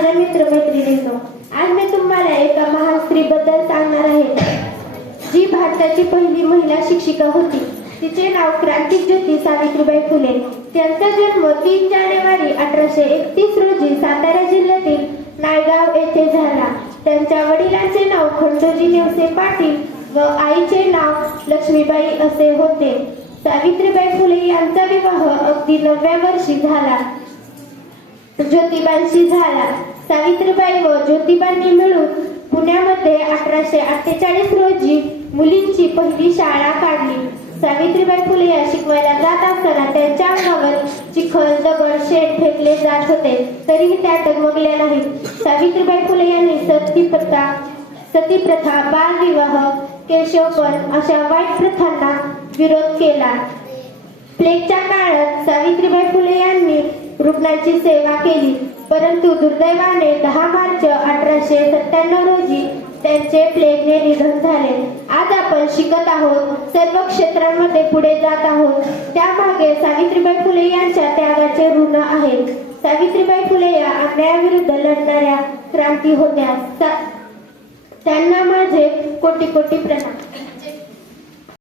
माझ्या मित्रमैत्रिणींनो, आज मी तुम्हाला एका महान स्त्रीबद्दल सांगणार आहे, जी भारताची पहिली महिला शिक्षिका होती. तिचे नाव क्रांतिज्योती सावित्रीबाई फुले. त्यांचा जन्म 3 जानेवारी 1831 रोजी सातारा जिल्ह्यातील नायगाव येथे झाला. त्यांच्या वडिलांचे नाव खंडोजी नेवसे पाटील व आईचे नाव लक्ष्मीबाई असे होते. सावित्रीबाई फुले यांचा विवाह अगदी 9व्या वर्षी झाला. ज्योतिबांशी झाला. सावित्रीबाई व ज्योतिबांनी मिळून पुण्यामध्ये 1848 रोजी मुलींची पहिली शाळा काढली. सावित्रीबाई फुले या शिकवायला जात असताना त्यांच्या अंगावर चिखल, दगड, शेण फेकले जात होते, तरीही त्या डगमगल्या नाहीत. सावित्रीबाई फुले यांनी सतीप्रथा, बालविवाह, केशवपण अशा वाईट प्रथांना विरोध केला. प्लेगच्या काळात सावित्रीबाई फुले यांनी रुग्णांची सेवा केली, परंतु दुर्दैवाने 10 मार्च 1897 रोजी त्यांचे प्लेगने निधन झाले. आज आपण शिकत आहोत, सर्व क्षेत्रांमध्ये पुढे जात आहोत. त्यामागे सावित्रीबाई फुले यांच्या त्यागाचे ऋण आहे. सावित्रीबाई फुले या अन्यायाविरुद्ध लढणाऱ्या क्रांती होत्या. त्यांना माझे कोटी कोटी प्रणाम.